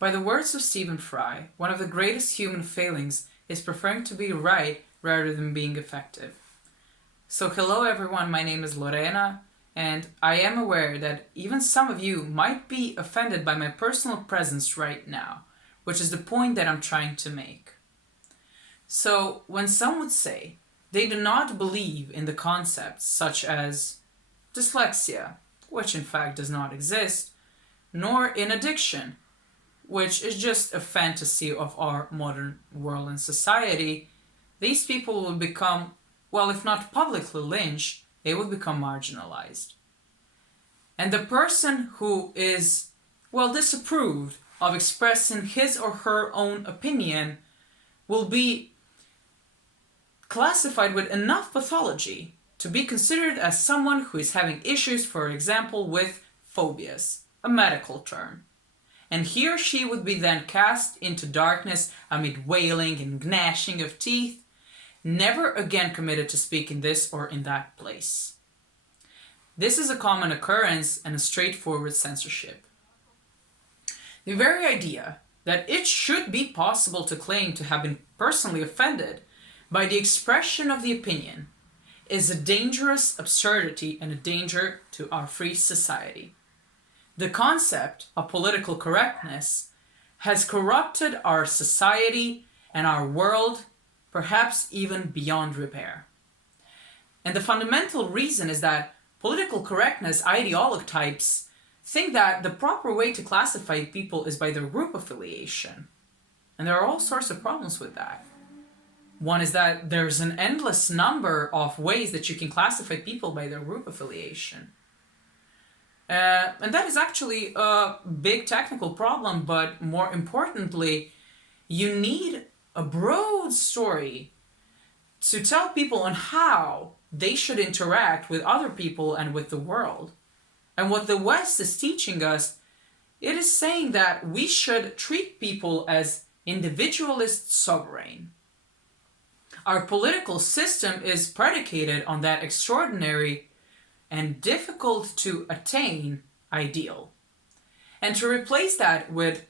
By the words of Stephen Fry, one of the greatest human failings is preferring to be right rather than being effective. So hello everyone, my name is Lorena, and I am aware that even some of you might be offended by my personal presence right now, which is the point that I'm trying to make. So when some would say they do not believe in the concepts such as dyslexia, which in fact does not exist, nor in addiction, which is just a fantasy of our modern world and society, these people will become, well, if not publicly lynched, they will become marginalized. And the person who is, well, disapproved of expressing his or her own opinion will be classified with enough pathology to be considered as someone who is having issues, for example, with phobias, a medical term. And he or she would be then cast into darkness amid wailing and gnashing of teeth, never again committed to speak in this or in that place. This is a common occurrence and a straightforward censorship. The very idea that it should be possible to claim to have been personally offended by the expression of the opinion is a dangerous absurdity and a danger to our free society. The concept of political correctness has corrupted our society and our world, perhaps even beyond repair. And the fundamental reason is that political correctness ideologues think that the proper way to classify people is by their group affiliation. And there are all sorts of problems with that. One is that there's an endless number of ways that you can classify people by their group affiliation. And that is actually a big technical problem, but more importantly, you need a broad story to tell people on how they should interact with other people and with the world. And what the West is teaching us, it is saying that we should treat people as individualist sovereign. Our political system is predicated on that extraordinary and difficult to attain ideal. And to replace that with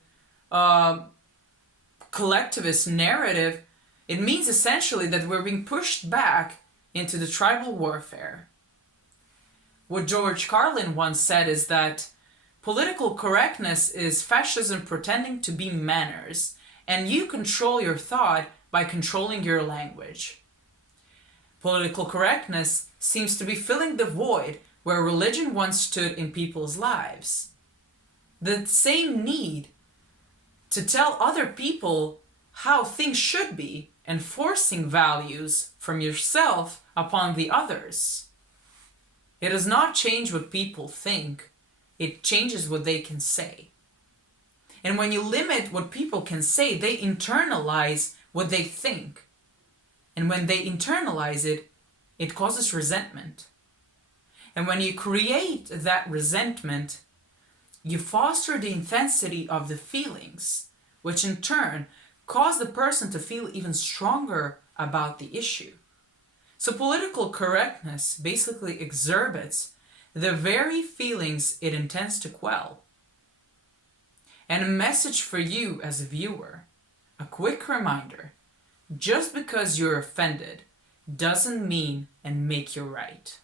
collectivist narrative, it means essentially that we're being pushed back into the tribal warfare. What George Carlin once said is that political correctness is fascism pretending to be manners, and you control your thought by controlling your language. Political correctness seems to be filling the void where religion once stood in people's lives. The same need to tell other people how things should be, enforcing values from yourself upon the others. It does not change what people think, it changes what they can say. And when you limit what people can say, they internalize what they think. And when they internalize it, it causes resentment. And when you create that resentment, you foster the intensity of the feelings, which in turn cause the person to feel even stronger about the issue. So political correctness basically exhibits the very feelings it intends to quell. And a message for you as a viewer, a quick reminder, just because you're offended doesn't mean and make you right.